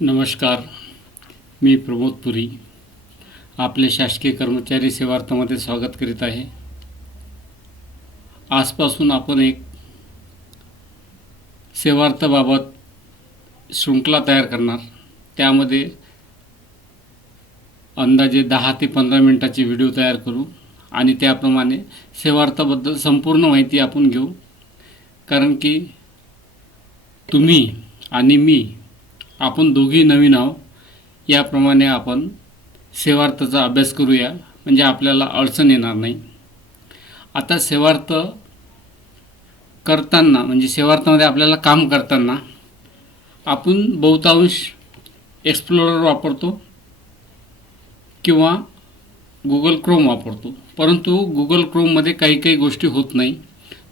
नमस्कार मी प्रमोद पुरी. आपले शासकीय कर्मचारी सेवार्थामध्ये स्वागत करीत आहे. आजपासून आपण एक सेवार्थाबाबत शृंखला तयार करणार. त्यामध्ये अंदाजे दहा ते पंधरा मिनटाचे व्हिडिओ तयार करू आणि त्याप्रमाणे सेवार्थाबद्दल संपूर्ण माहिती आपण घेऊ. कारण की तुम्ही आणि मी आपण दोघी नवीन आहो याप्रमाणे आपण सेवार्थाचा अभ्यास करूया. म्हणजे आपल्याला अडचण येणार नाही. आता सेवार्थ करताना म्हणजे सेवार्थामध्ये आपल्याला काम करताना आपण बहुतांश एक्सप्लोरर वापरतो किंवा गुगल क्रोम वापरतो. परंतु गुगल क्रोममध्ये काही काही गोष्टी होत नाही.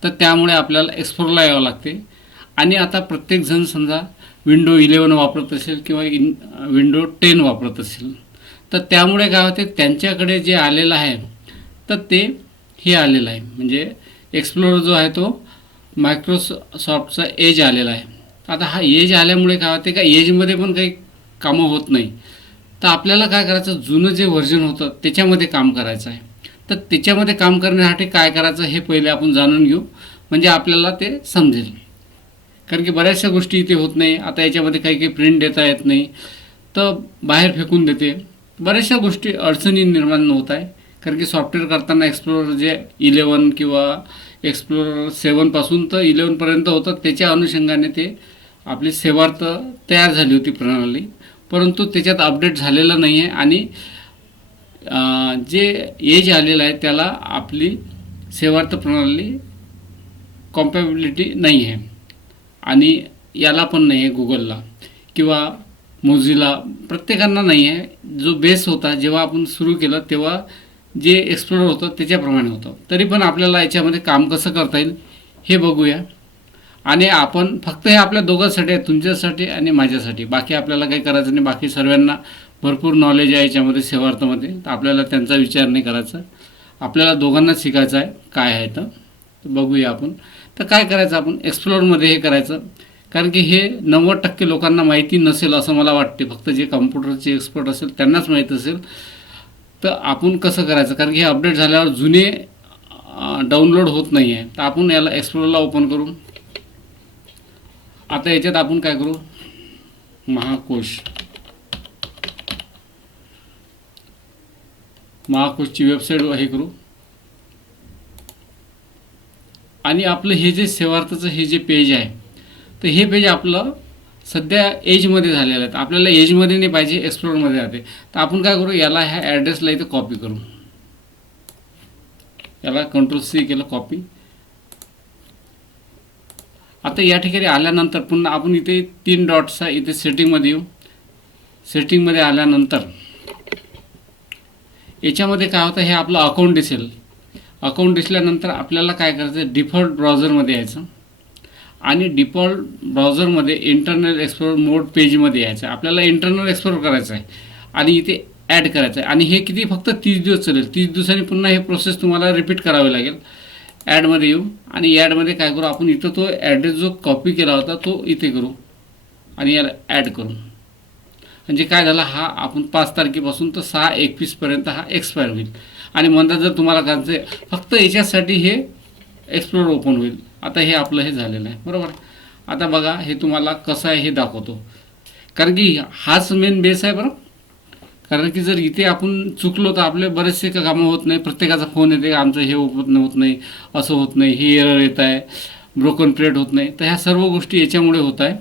तर त्यामुळे आपल्याला एक्सप्लोरला यावं लागते. आणि आता प्रत्येकजण समजा विंडो इलेवन वापरत असेल किंवा इन विंडो टेन वापरत असेल. तर त्यामुळे काय होते त्यांच्याकडे जे आलेलं आहे तर ते हे आलेलं आहे. म्हणजे एक्सप्लोरर जो आहे तो मायक्रोसॉफ्टचा एज आलेला आहे. आता हा एज आल्यामुळे काय होते का एजमध्ये पण काही कामं होत नाही. तर आपल्याला काय करायचं जुनं जे व्हर्जन होतं त्याच्यामध्ये काम करायचं आहे. तर त्याच्यामध्ये काम करण्यासाठी काय करायचं हे पहिले आपण जाणून घेऊ. म्हणजे आपल्याला ते समजेल. कारण की बऱ्याचशा गोष्टी इथे होत नाही. आता याच्यामध्ये काही काही प्रिंट देता येत नाही. तर बाहेर फेकून देते. बऱ्याचशा गोष्टी अडचणी निर्माण होत आहे. कारण की सॉफ्टवेअर करताना एक्सप्लोरर जे इलेवन किंवा एक्सप्लोरर सेवनपासून तर इलेवनपर्यंत होतं त्याच्या अनुषंगाने ते आपली सेवार्थ तयार झाली होती प्रणाली. परंतु त्याच्यात अपडेट झालेलं नाही आहे आणि जे एज आलेलं आहे त्याला आपली सेवार्थ प्रणाली कॉम्पॅबिलिटी नाही आहे आणि याला पण नाही आहे गुगलला. किंवा मोझिला प्रत्येकांना नाही आहे जो बेस होता जेव्हा आपण सुरू केलं तेव्हा जे एक्सप्लोर होतं त्याच्याप्रमाणे होतं. तरी पण आपल्याला याच्यामध्ये काम कसं करता येईल हे बघूया. आणि आपण फक्त हे आपल्या दोघांसाठी आहे तुमच्यासाठी आणि माझ्यासाठी. बाकी आपल्याला काही करायचं नाही. बाकी सर्वांना भरपूर नॉलेज आहे याच्यामध्ये सेवार्थामध्ये. तर आपल्याला त्यांचा विचार नाही करायचा. आपल्याला दोघांनाच शिकायचं आहे काय आहे तर बघूया आपण. तर काय करायचं आपण? एक्सप्लोरमध्ये हे करायचं. कारण की हे नव्वद टक्के लोकांना माहिती नसेल असं मला वाटते. फक्त जे कम्प्युटरचे एक्सपर्ट असेल त्यांनाच माहीत असेल. तर आपण कसं करायचं? कारण की हे अपडेट झाल्यावर जुने डाउनलोड होत नाही आहे तर आपण याला एक्सप्लोरला ओपन करू. आता याच्यात आपण काय करू? महाकोश. महाकोशची वेबसाईट हे करू. आणि आपलं हे जे सेवार्थाचं हे जे पेज आहे तर हे पेज आपलं सध्या एजमध्ये झालेलं आहे. तर आपल्याला एजमध्ये नाही पाहिजे एक्सप्लोरमध्ये राहते. तर आपण काय करू याला ह्या ॲड्रेसला इथं कॉपी करू. याला कंट्रोल सी केलं कॉपी आता या ठिकाणी आल्यानंतर पुन्हा आपण इथे तीन डॉट्स आहे इथे सेटिंगमध्ये येऊ. सेटिंगमध्ये आल्यानंतर याच्यामध्ये काय होतं हे आपलं अकाउंट दिसेल. अकाउंट दिसल्यानंतर आपल्याला काय करायचं डिफॉल्ट ब्राउझरमध्ये यायचं. आणि डिफॉल्ट ब्राउझरमध्ये इंटरनल एक्सप्लोर मोड पेजमध्ये यायचं. आहे आपल्याला इंटरनल एक्सप्लोर करायचं आहे. आणि इथे ॲड करायचं आहे. आणि हे किती? फक्त तीस दिवस चालेल. तीस दिवसांनी पुन्हा हे प्रोसेस तुम्हाला रिपीट करावी लागेल. ॲडमध्ये येऊ. आणि ॲडमध्ये काय करू? आपण इथं तो ॲड्रेस जो कॉपी केला होता तो इथे करू. आणि याला ॲड करू. म्हणजे काय झालं? हा आपण पाच तारखेपासून तर सहा एकवीसपर्यंत हा एक्सपायर होईल. आणि म्हणतात जर तुम्हाला करायचं आहे, फक्त याच्यासाठी हे एक्सप्लोर ओपन होईल. आता हे आपलं हे झालेलं आहे. बरोबर? आता बघा हे तुम्हाला कसं आहे हे दाखवतो. कारण की हाच मेन बेस आहे बरं. कारण की जर इथे आपण चुकलो तर आपले बरेचसे का कामं होत नाही. प्रत्येकाचा फोन येते आमचं हे होत नाही होत नाही असं होत नाही हे एरर येत आहे ब्रोकन प्लेट होत नाही. तर ह्या सर्व गोष्टी याच्यामुळे होत आहे.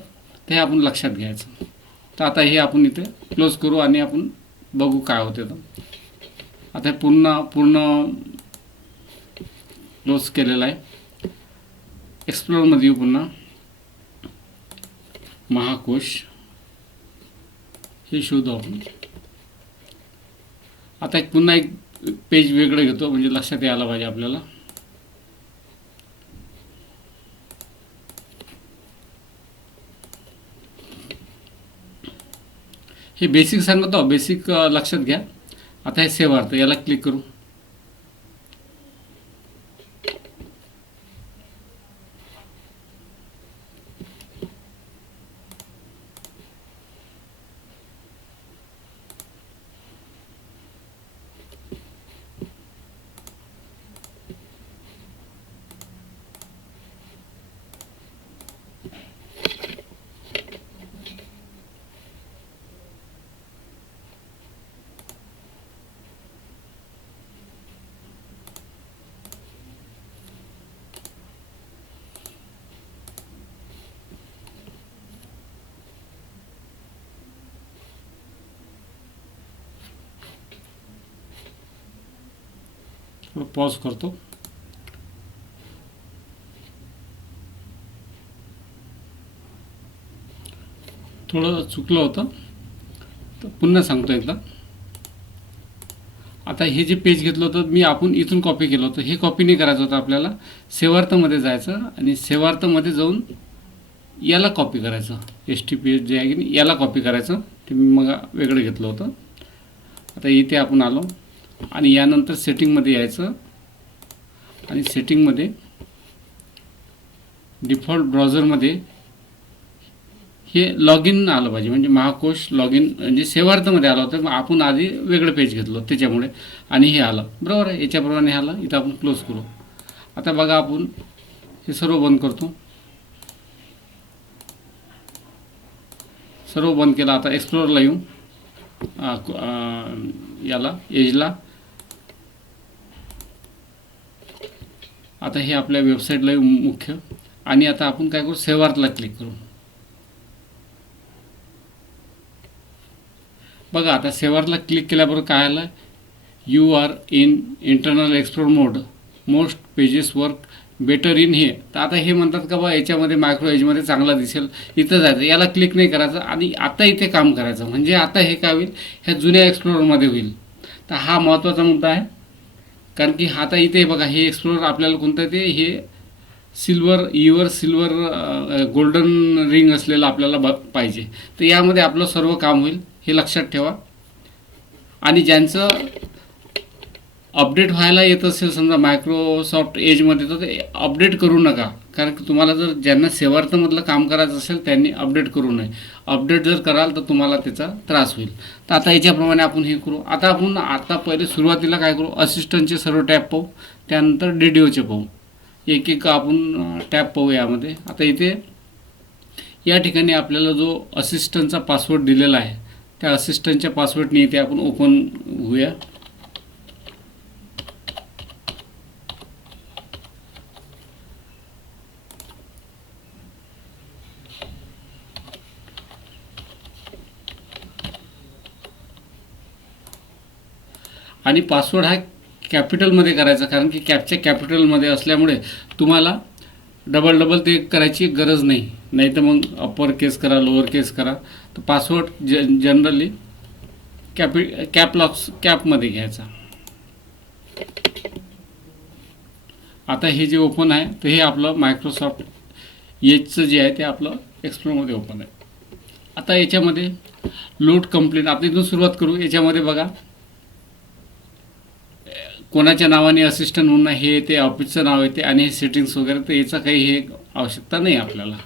ते आपण लक्षात घ्यायचं. तर आता हे आपण इथे क्लोज करू आणि आपण बघू काय होते तर. आता हे पूर्ण पूर्ण क्लोज केलेला आहे. एक्सप्लोरमध्ये येऊ पुन्हा. महाकोश. हे शोधू आपण. आता एक पुन्हा एक पेज वेगळं घेतो म्हणजे लक्षात यायला पाहिजे आपल्याला. हे बेसिक सांगतो बेसिक लक्षात घ्या. आता हे सेव्ह अर्थ याला क्लिक करू. पॉज करतो. थोडं चुकलं होतं. तर पुन्हा सांगतो एकदा. आता हे जे पेज घेतलं होतं मी आपण इथून कॉपी केलं होतं. हे कॉपी नाही करायचं होतं आपल्याला. सेवार्थमध्ये जायचं आणि सेवार्थमध्ये जाऊन याला कॉपी करायचं. S T P H J आहे की नाही याला कॉपी करायचं. ते मी मग वेगळं घेतलं होतं. आता इथे आपण आलो. आणि यानंतर सेटिंगमध्ये यायचं. आणि सेटिंगमध्ये डिफॉल्ट ब्राउझरमध्ये हे लॉग इन आलं पाहिजे. म्हणजे महाकोश लॉग इन म्हणजे सेवार्थमध्ये आलं होतं. मग आपण आधी वेगळं पेज घेतलं त्याच्यामुळे आणि हे आलं. बरोबर आहे? याच्याप्रमाणे हे आलं. इथं आपण क्लोज करू. आता बघा आपण हे सर्व बंद करतो. सर्व बंद केलं. आता एक्सप्लोअरला येऊ. याला एजला आता हे आपल्या वेबसाईटला मुख्य. आणि आता आपण काय करू? सेवार्थला क्लिक करू. बघा आता सेवार्थला क्लिक केल्याबरोबर काय आलं? You are in internal explore mode most pages work better in हे तर आता हे म्हणतात का बा याच्यामध्ये मायक्रो एजमध्ये चांगला दिसेल. इथं जायचं. याला क्लिक नाही करायचं. आणि आता इथे काम करायचं. म्हणजे आता हे काय होईल? ह्या जुन्या एक्सप्लोरमध्ये होईल. तर हा महत्त्वाचा मुद्दा आहे. कारण की आता इथे बघा हे एक्सप्लोर आपल्याला कोणतं ते हे silver your silver golden ring असलेलं आपल्याला ब पाहिजे. तर यामध्ये आपलं सर्व काम होईल हे लक्षात ठेवा. आणि ज्यांचं अपडेट व्हायला येत असेल समजा मायक्रोसॉफ्ट एजमध्ये तर ते अपडेट करू नका. कारण की तुम्हाला जर ज्यांना सेवार्थमधलं काम करायचं असेल त्यांनी अपडेट करू नये. अपडेट जर कराल तर तुम्हाला त्याचा त्रास होईल. तर आता याच्याप्रमाणे आपण हे करू. आता आपण आता पहिले सुरुवातीला काय करू? असिस्टंटचे सर्व टॅप पाहू. त्यानंतर डी डी ओचे पाहू. एक एक आपण टॅप पाहू यामध्ये. आता इथे या ठिकाणी आपल्याला जो असिस्टंटचा पासवर्ड दिलेला आहे त्या असिस्टंटच्या पासवर्डने इथे आपण ओपन होऊया. आणि पासवर्ड हा कॅपिटलमध्ये करायचा कारण की कॅपच्या कॅपिटलमध्ये असल्यामुळे तुम्हाला डबल डबल ते करायची गरज नाही. नाही तर मग अप्पर केस करा लोअर केस करा. तर पासवर्ड ज जनरली कॅपि कॅप लॉक्स कॅपमध्ये घ्यायचा. आता हे जे ओपन आहे तर हे आपलं मायक्रोसॉफ्ट एजचं जे आहे ते आपलं एक्सप्लोरमध्ये ओपन आहे. आता याच्यामध्ये लोड कंप्लेंट आपण इथून सुरुवात करू. याच्यामध्ये बघा कोणाच्या नावाने असिस्टंट म्हणून हे ते ऑफिसचं नाव येते आणि हे सेटिंग्स वगैरे तर याचा काही हे आवश्यकता नाही आपल्याला.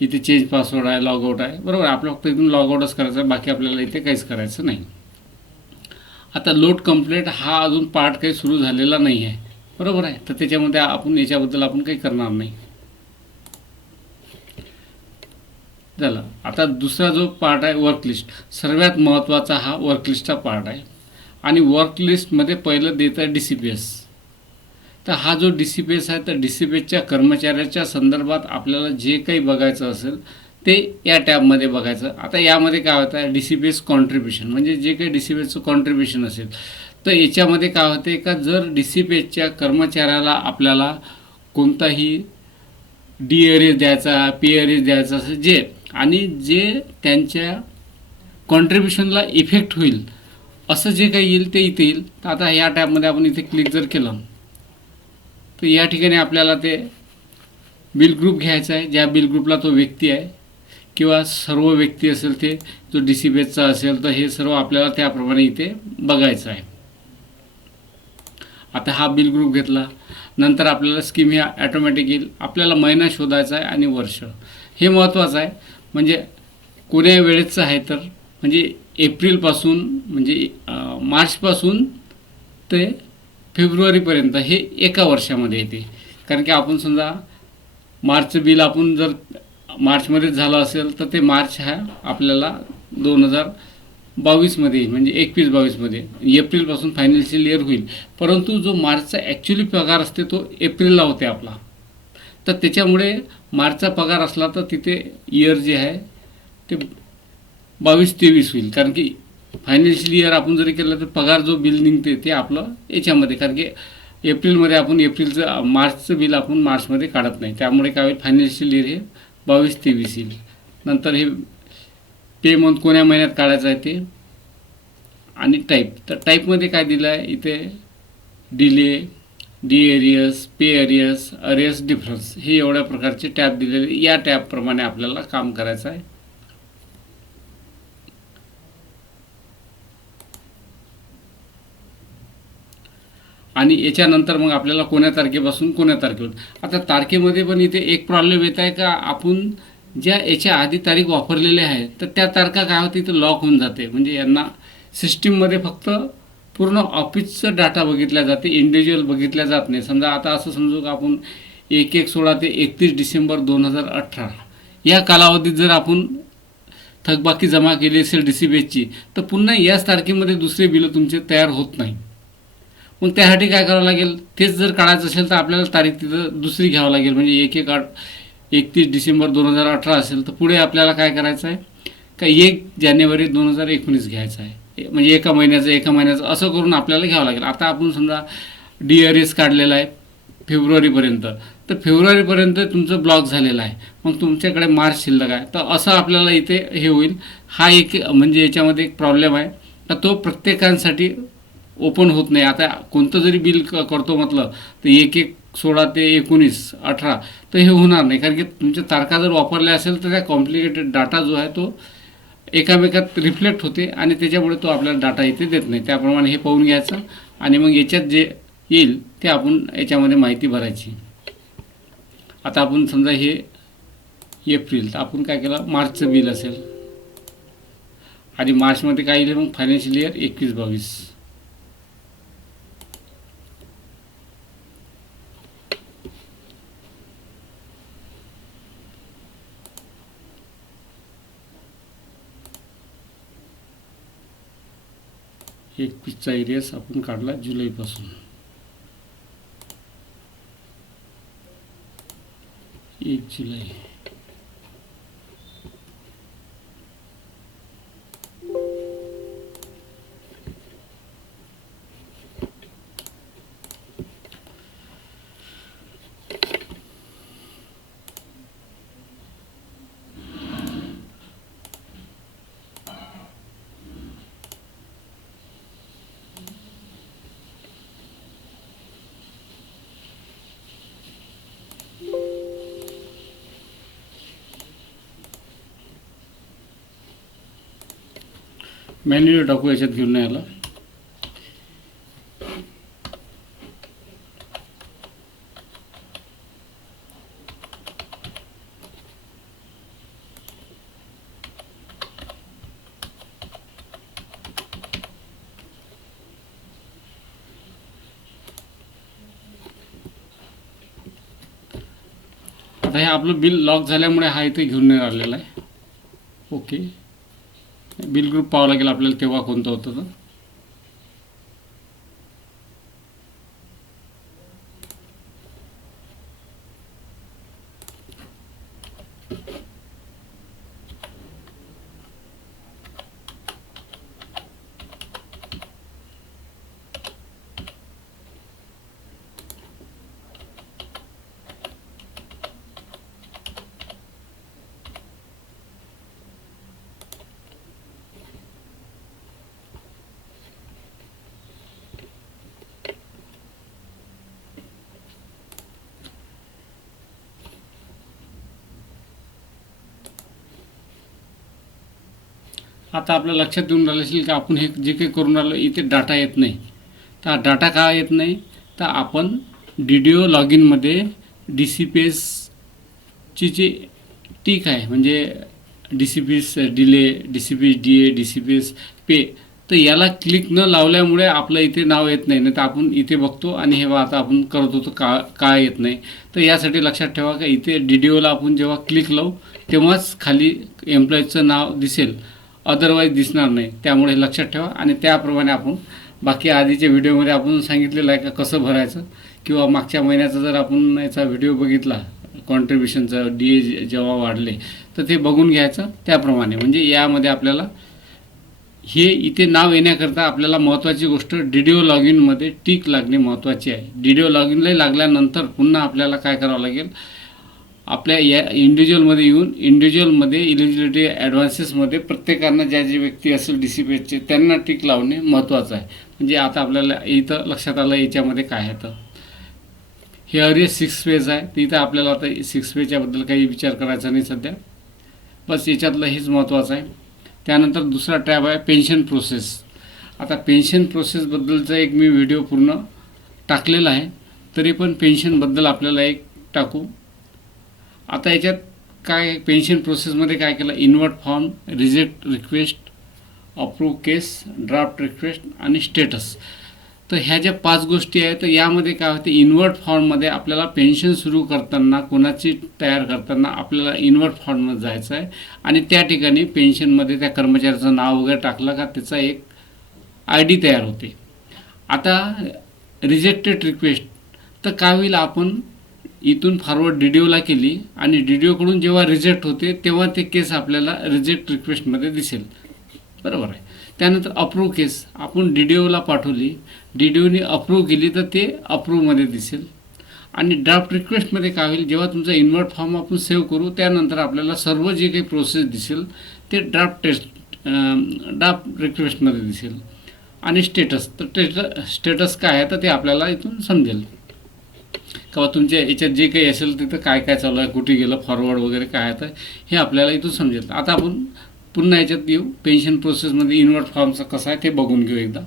इथे चेंज पासवर्ड आहे लॉगआउट आहे. बरोबर आहे. आपलं फक्त इथून लॉगआउटच करायचं आहे बाकी आपल्याला इथे काहीच करायचं नाही. आता लोड कंप्लेट हा अजून पार्ट काही सुरू झालेला नाही आहे. बरोबर आहे? तर त्याच्यामध्ये आपण याच्याबद्दल आपण काही करणार नाही. झालं. आता दुसरा जो पार्ट आहे वर्कलिस्ट सर्वात महत्त्वाचा हा वर्कलिस्टचा पार्ट आहे. आणि वर्क लिस्टमध्ये पहिलं देतं आहे डी सी पी एस तर हा जो डी सी पी एस आहे तर डी सी पी एसच्या कर्मचाऱ्याच्या संदर्भात आपल्याला जे काही बघायचं असेल ते या टॅबमध्ये बघायचं. आता यामध्ये काय होतं आहे D C P S contribution म्हणजे जे काही डी सी पी एसचं कॉन्ट्रीब्युशन असेल तर याच्यामध्ये काय होते का जर डी सी पी एसच्या कर्मचाऱ्याला आपल्याला कोणताही डी एरिज द्यायचा पी एरिज द्यायचा असेल जे आणि जे त्यांच्या कॉन्ट्रीब्युशनला इफेक्ट होईल असं जे काही येईल ते इथे येईल. तर आता या टॅबमध्ये आपण इथे क्लिक जर केलं तर या ठिकाणी आपल्याला ते बिल ग्रुप घ्यायचा आहे. ज्या बिल ग्रुपला तो व्यक्ती आहे किंवा सर्व व्यक्ती असेल ते जो डी सी बी असेल तर हे सर्व आपल्याला त्याप्रमाणे इथे बघायचं आहे. आता हा बिल ग्रुप घेतला. नंतर आपल्याला स्कीम ह्या ॲटोमॅटिक येईल. आपल्याला महिना शोधायचा आहे आणि वर्ष. हे महत्त्वाचं आहे. म्हणजे कोण्या वेळेचं आहे तर म्हणजे एप्रिलपासून म्हणजे मार्चपासून ते फेब्रुवारीपर्यंत हे एका वर्षामध्ये येते. कारण की आपण समजा मार्चचं बिल आपण जर मार्चमध्येच झालं असेल तर ते मार्च हा आपल्याला दोन हजार बावीसमध्ये म्हणजे एकवीस बावीसमध्ये एप्रिलपासून फायनान्शियल इयर होईल. परंतु जो मार्चचा ॲक्च्युली पगार असते तो एप्रिलला होते आपला. तर त्याच्यामुळे मार्चचा पगार असला तर तिथे इयर जे आहे ते बावीस तेवीस होईल. कारण की फायनान्शियल इयर आपण जरी केलं तर पगार जो बिल निघते ते आपलं याच्यामध्ये. कारण की एप्रिलमध्ये आपण एप्रिलचं मार्चचं बिल आपण मार्चमध्ये काढत नाही. त्यामुळे काय होईल? फायनान्शियल इयर हे बावीस तेवीस येईल. नंतर हे पे मंथ कोण्या महिन्यात काढायचं आहे ते? आणि टाईप तर टाईपमध्ये काय दिलं आहे इथे delay D arrears pay arrears arrears difference हे एवढ्या प्रकारचे टॅब दिलेले. या टॅबप्रमाणे आपल्याला काम करायचं आहे. आणि याच्यानंतर मग आपल्याला कोण्या तारखेपासून कोण्या तारखेवर. आता तारखेमध्ये पण इथे एक प्रॉब्लेम येत आहे का? आपण ज्या याच्या आधी तारीख वापरलेल्या आहेत तर त्या तारखा काय होते? इथं लॉक होऊन जाते. म्हणजे यांना सिस्टीममध्ये फक्त पूर्ण ऑफिसचं डाटा बघितल्या जाते इंडिव्हिज्युअल बघितल्या जात नाही. समजा आता असं समजू का आपण एक एक सोळा ते एकतीस डिसेंबर दोन हजार अठरा. या कालावधीत जर आपण थकबाकी जमा केली असेल डी सी बी एचची तर पुन्हा याच तारखेमध्ये दुसरे बिलं तुमचे तयार होत नाही. मग त्यासाठी काय करावं लागेल? तेच जर काढायचं असेल तर आपल्याला तारीख तिथं दुसरी घ्यावं लागेल. म्हणजे एक एक आठ एकतीस डिसेंबर दोन हजार अठरा असेल तर पुढे आपल्याला काय करायचं आहे? का एक जानेवारी दोन हजार एकोणीस घ्यायचं आहे. ए- म्हणजे एका महिन्याचं एका महिन्याचं असं करून आपल्याला घ्यावं लागेल. आता आपण समजा डी आर एस काढलेला आहे फेब्रुवारीपर्यंत. तर फेब्रुवारीपर्यंत तुमचं ब्लॉक झालेलं आहे. मग तुमच्याकडे मार्च शिल्लक आहे. तर असं आपल्याला इथे हे होईल. हा एक म्हणजे याच्यामध्ये एक प्रॉब्लेम आहे. का तो प्रत्येकांसाठी ओपन होत नाही. आता कोणतं जरी बिल क करतो म्हटलं तर एक एक सोळा ते एकोणीस अठरा तर हे होणार नाही. कारण की तुमच्या तारखा जर वापरल्या असेल तर त्या कॉम्प्लिकेटेड डाटा जो आहे तो एकामेकात रिफ्लेक्ट होते आणि त्याच्यामुळे तो आपल्याला डाटा इथे देत नाही. त्याप्रमाणे हे पाहून घ्यायचं आणि मग याच्यात जे येईल ते आपण याच्यामध्ये माहिती भरायची. आता आपण समजा हे एप्रिल तर आपण काय केलं? मार्चचं बिल असेल. आणि मार्चमध्ये काय येईल? मग फायनान्शियल इयर एकवीस बावीस. एक पीसचा एरियास आपण काढला जुलैपासून. एक जुलै. मॅन्युअल टाकू याच्यात घेऊन नाही आला. आता हे आपलं बिल लॉक झाल्यामुळे हा इथे घेऊन नाही आलेला आहे. ओके. बिल ग्रुप पाहावं लागेल आपल्याला तेव्हा कोणतं होतं? तर आता आपल्या लक्षात येऊन राहिलं असेल की आपण हे जे काही करून राहिलो इथे डाटा येत नाही. तर हा डाटा का येत नाही? तर आपण डी डी ओ लॉग इनमध्ये डी सी पी एसची जी टीक आहे म्हणजे D C P S delay D C P S D A D C P S pay तर याला क्लिक न लावल्यामुळे आपलं इथे नाव येत नाही. नाही तर आपण इथे बघतो आणि हे आता आपण करत होतो का का येत नाही. तर यासाठी लक्षात ठेवा का इथे डी डी ओला आपण जेव्हा क्लिक लावू तेव्हाच खाली एम्प्लॉईजचं नाव दिसेल. अदरवाईज दिसणार नाही. त्यामुळे हे लक्षात ठेवा आणि त्याप्रमाणे आपण बाकी आधीच्या व्हिडिओमध्ये आपण सांगितलेलं आहे का कसं भरायचं? किंवा मागच्या महिन्याचा जर आपण याचा व्हिडिओ बघितला कॉन्ट्रीब्युशनचं डी ए जेव्हा वाढले तर ते बघून घ्यायचं. त्याप्रमाणे म्हणजे यामध्ये आपल्याला हे इथे नाव येण्याकरता आपल्याला महत्त्वाची गोष्ट डी डी ओ लॉग इनमध्ये टीक लागणे महत्त्वाची आहे. डिडिओ लॉग इनला लागल्यानंतर पुन्हा आपल्याला काय करावं लागेल? आपल्या या इंडिव्हिज्युअलमध्ये येऊन इंडिव्हिज्युअलमध्ये इलिजिबिलिटी ॲडव्हान्सेसमध्ये प्रत्येकांना ज्या जे व्यक्ती असेल डी सी पी एचचे त्यांना टिक लावणे महत्त्वाचं आहे. म्हणजे आता आपल्याला इथं लक्षात आलं याच्यामध्ये काय आहे तर. हे अरे सिक्स पेज आहे. तर इथं आपल्याला आता सिक्स पेजच्याबद्दल काही विचार करायचा नाही सध्या. बस याच्यातलं हेच महत्त्वाचं आहे. त्यानंतर दुसरा टॅब आहे पेन्शन प्रोसेस आता पेन्शन प्रोसेसबद्दलचा एक मी व्हिडिओ पूर्ण टाकलेला आहे. तरी पण पेन्शनबद्दल आपल्याला एक टाकू. आता याच्यात काय पेन्शन प्रोसेसमध्ये काय केलं? Invert form reject request approve case draft request आणि स्टेटस तर ह्या ज्या पाच गोष्टी आहेत तर यामध्ये काय होते? इन्वर्ट फॉर्ममध्ये आपल्याला पेन्शन सुरू करताना कोणाची तयार करताना आपल्याला इन्वर्ट फॉर्ममध्ये जायचं आहे. आणि त्या ठिकाणी पेन्शनमध्ये त्या कर्मचाऱ्याचं नाव वगैरे टाकलं का त्याचा एक आय डी तयार होते. आता रिजेक्टेड रिक्वेस्ट तर काय होईल? आपण इथून फॉरवर्ड डी डी ओला केली आणि डी डी ओकडून जेव्हा रिजेक्ट होते तेव्हा ते केस आपल्याला रिजेक्ट रिक्वेस्टमध्ये दिसेल. बरोबर आहे. त्यानंतर अप्रूव्ह केस आपण डी डी ओला पाठवली. डी डी ओने अप्रूव्ह केली तर ते अप्रूव्हमध्ये दिसेल. आणि ड्राफ्ट रिक्वेस्टमध्ये काय होईल? जेव्हा तुमचा इन्वर्ट फॉर्म आपण सेव्ह करू त्यानंतर आपल्याला सर्व जे काही प्रोसेस दिसेल ते ड्राफ्ट टेस्ट ड्राफ्ट रिक्वेस्टमध्ये दिसेल. आणि स्टेटस तर टेट स्टेटस काय आहे? तर ते आपल्याला इथून समजेल. किंवा तुमच्या याच्यात जे काही असेल तिथं काय काय चालू आहे कुठे गेलं फॉरवर्ड वगैरे काय आहे हे आपल्याला इथून समजेल. आता आपण पुन्हा याच्यात येऊ. पेन्शन प्रोसेसमध्ये इन्वर्ट फॉर्मचा कसा आहे ते बघून घेऊ एकदा.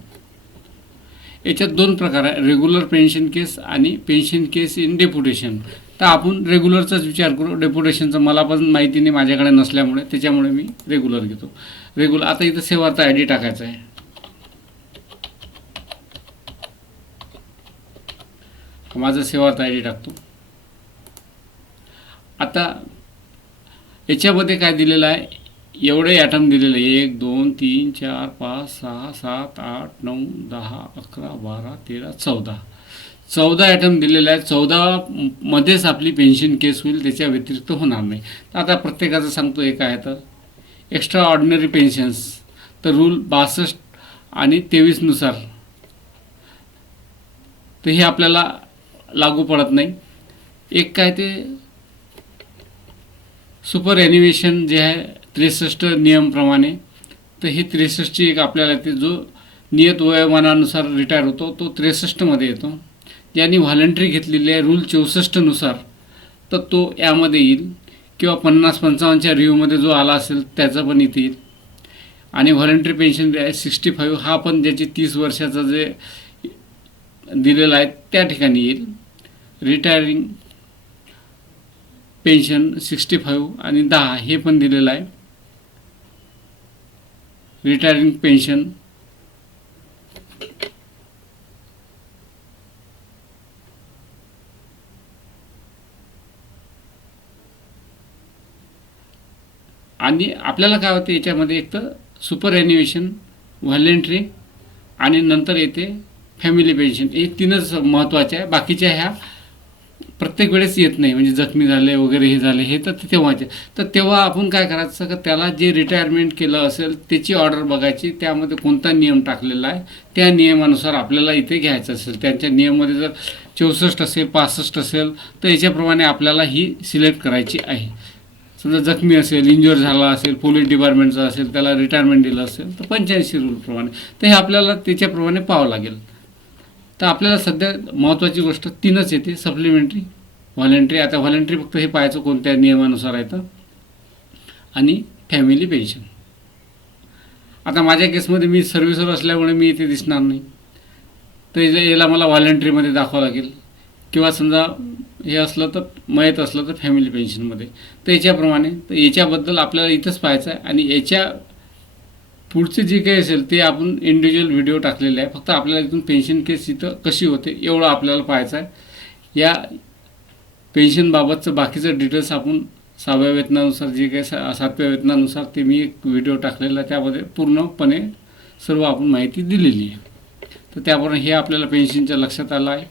याच्यात दोन प्रकार आहे. रेग्युलर पेन्शन केस आणि पेन्शन केस इन डेप्युटेशन तर आपण रेग्युलरचाच विचार करू. डेप्युटेशनचं मला पण माहिती नाही माझ्याकडे नसल्यामुळे. त्याच्यामुळे मी रेग्युलर घेतो. रेग्युलर आता इथं सेवाचा आय डी टाकायचा आहे. माझा सेवार्थ आय डी टाकतो आता याच्यामध्ये काय दिलेलं आहे? एवढे ॲटम दिलेले आहे. एक दोन तीन चार पाच सहा सात आठ नऊ दहा अकरा बारा तेरा चौदा. चौदा ॲटम दिलेले आहे. चौदा मध्येच आपली पेन्शन केस होईल त्याच्या व्यतिरिक्त होणार नाही. तर आता प्रत्येकाचं सांगतो एक आहे तर एक्स्ट्रा ऑर्डिनरी पेन्शन्स तर रूल बासष्ट आणि तेवीसनुसार. तर हे आपल्याला लागू पडत नाही. एक काय ते सुपर ॲनिमेशन जे आहे त्रेसष्ट नियमप्रमाणे तर हे त्रेसष्टची एक आपल्याला ते जो नियत वयोमानानुसार रिटायर होतो तो त्रेसष्टमध्ये येतो. ज्यांनी व्हॉलंटरी घेतलेली आहे रूल चौसष्टनुसार तर तो यामध्ये येईल किंवा पन्नास पंचावन्नच्या रिव्ह्यूमध्ये जो आला असेल त्याचा पण इथे येईल. आणि व्हॉलंटरी पेन्शन जे आहे सिक्स्टी फाईव्ह हा पण ज्याची तीस वर्षाचा जे दिलेला आहे त्या ठिकाणी येईल. रिटायरिंग पेन्शन सिक्स्टी फाईव्ह आणि दहा हे पण दिलेलं आहे. रिटायरिंग पेन्शन आणि आपल्याला काय होतं याच्यामध्ये एक तर सुपर ॲनिमेशन व्हॉलेंट्री आणि नंतर येते फॅमिली पेन्शन हे तीनच महत्त्वाचे आहे. बाकीच्या ह्या प्रत्येक वेळेस येत नाही. म्हणजे जखमी झाले वगैरे हे झाले हे तर तेव्हाचे. तर तेव्हा आपण काय करायचं का त्याला जे रिटायरमेंट केलं असेल त्याची ऑर्डर बघायची. त्यामध्ये कोणता नियम टाकलेला आहे त्या नियमानुसार आपल्याला इथे घ्यायचं असेल. त्यांच्या नियममध्ये जर चौसष्ट असेल पासष्ट असेल तर याच्याप्रमाणे आपल्याला ही सिलेक्ट करायची आहे. समजा जखमी असेल इंज्युअर झाला असेल पोलीस डिपार्टमेंटचा असेल त्याला रिटायरमेंट दिलं असेल तर पंच्याऐंशी रूलप्रमाणे तर हे आपल्याला त्याच्याप्रमाणे पाहावं लागेल. तर आपल्याला सध्या महत्त्वाची गोष्ट तीनच येते सप्लिमेंटरी व्हॉलेंटरी आता व्हॉलेंटरी फक्त हे पाहायचं कोणत्या नियमानुसार आहे तर. आणि फॅमिली पेन्शन आता माझ्या केसमध्ये मी सर्व्हिसवर असल्यामुळे मी इथे दिसणार नाही. तर याला याला मला व्हॉलेंटरीमध्ये दाखवावं लागेल. किंवा समजा हे असलं तर मयत असलं तर फॅमिली पेन्शनमध्ये तर याच्याप्रमाणे तर याच्याबद्दल आपल्याला इथंच पाहायचं आहे. आणि याच्या पुढचे जे काही असेल ते आपण इंडिव्हिज्युअल व्हिडिओ टाकलेले आहे. फक्त आपल्याला इथून पेन्शन केस इथं कशी होते एवढं आपल्याला पाहायचं आहे. या पेन्शनबाबतचं बाकीचं डिटेल्स आपण सहाव्या वेतनानुसार जे काही सा सातव्या वेतनानुसार ते मी एक व्हिडिओ टाकलेला आहे. त्यामध्ये पूर्णपणे सर्व आपण माहिती दिलेली आहे. तर त्याप्रमाणे हे आपल्याला पेन्शनच्या लक्षात आलं आहे.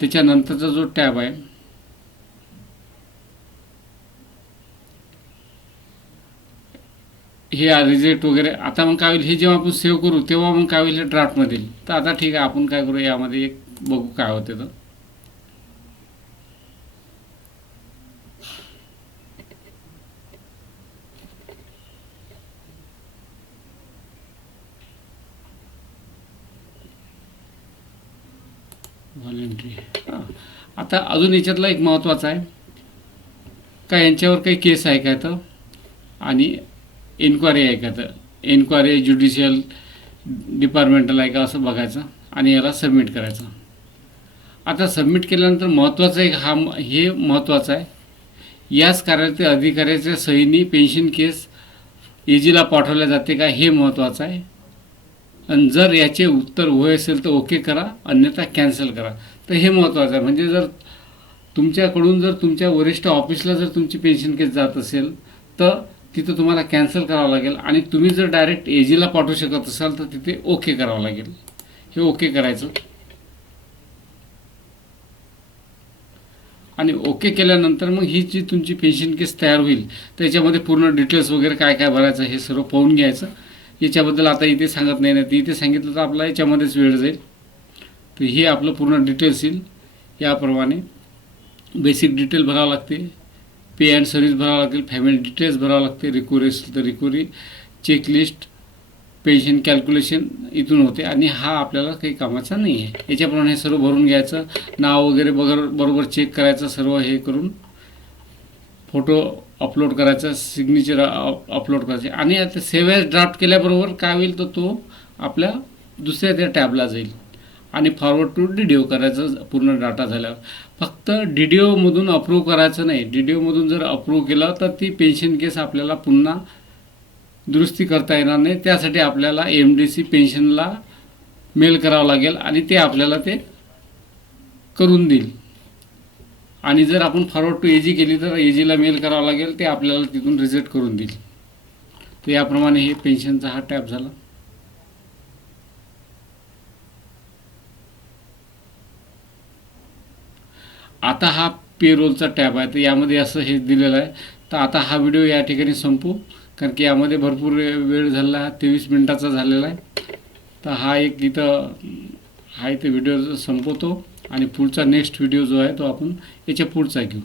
त्याच्यानंतरचा जो टॅब आहे हे रिजेक्ट वगैरे आता मग काय होईल हे जेव्हा आपण सेव्ह करू तेव्हा मग काय होईल ड्राफ्टमध्ये येईल. तर आता ठीक आहे आपण काय करू यामध्ये एक बघू काय होते तर. व्हॉलेंट्री आता अजून याच्यातला एक महत्त्वाचा आहे. का यांच्यावर काही केस आहे का तर? आणि एन्क्वायरी आहे का तर? एन्क्वायरी ज्युडिशियल डिपार्टमेंटल आहे का असं बघायचं आणि याला सबमिट करायचं. आता सबमिट केल्यानंतर महत्त्वाचं एक हा हे महत्त्वाचं आहे. याच कार्यालयातील अधिकाऱ्याच्या सहीने पेन्शन केस एजीला पाठवल्या जाते का हे महत्त्वाचं आहे. आणि जर याचे उत्तर होय असेल तर ओके करा अन्यथा कॅन्सल करा. तर हे महत्त्वाचं आहे. म्हणजे जर तुमच्याकडून जर तुमच्या वरिष्ठ ऑफिसला जर तुमची पेन्शन केस जात असेल तर तिथं तुम्हाला कॅन्सल करावं लागेल. आणि तुम्ही जर डायरेक्ट एजीला पाठवू शकत असाल तर तिथे ओके करावं लागेल. हे ओके करायचं. आणि ओके केल्यानंतर मग ही जी तुमची पेन्शन केस तयार होईल त्याच्यामध्ये पूर्ण डिटेल्स वगैरे काय काय भरायचं हे सर्व पाहून घ्यायचं. याच्याबद्दल आता इथे सांगत नाही. ना इथे सांगितलं तर आपला याच्यामध्येच वेळ जाईल. तर हे आपलं पूर्ण डिटेल्स येईल. याप्रमाणे बेसिक डिटेल भरावं लागते. पे अँड सर्व्हिस भरावं लागेल फॅमिली डिटेल्स भरावं लागते रिकवरी असेल तर रिकोरी चेकलिस्ट पेन्शन कॅल्क्युलेशन इथून होते. आणि हा आपल्याला काही कामाचा नाही आहे. याच्याप्रमाणे हे सर्व भरून घ्यायचं नाव वगैरे बगर बरोबर चेक करायचं सर्व हे करून फोटो अपलोड करायचा सिग्नेचर अपलोड करायचे. आणि आता सेव्ह ड्राफ्ट केल्याबरोबर काय होईल तर तो आपल्या दुसऱ्या त्या टॅबला जाईल. आणि forward to D D O करायचं पूर्ण डाटा झाल्यावर. फक्त डी डी ओमधून अप्रूव्ह करायचं नाही. डी डी ओमधून जर अप्रूव्ह केलं तर ती पेन्शन केस आपल्याला पुन्हा दुरुस्ती करता येणार नाही. त्यासाठी आपल्याला एम डी सी पेन्शनला मेल करावं लागेल आणि ते आपल्याला ते करून देईल. आणि जर आपण फॉरवर्ड टू एजी केली तर एजीला मेल करावं लागेल. ते आपल्याला तिथून रिजेक्ट करून देईल. तर याप्रमाणे हे पेन्शनचा हा टॅप झाला. आता हा पेरोलचा टॅब आहे तर यामध्ये असं हे दिलेलं आहे. तर आता हा व्हिडिओ या ठिकाणी संपू कारण की यामध्ये भरपूर वेळ झाला आहे तेवीस मिनटाचा झालेला आहे. तर हा एक इथं हा इथे व्हिडिओ संपवतो आणि पुढचा नेक्स्ट व्हिडिओ जो आहे तो आपण याच्या पुढचा घेऊ.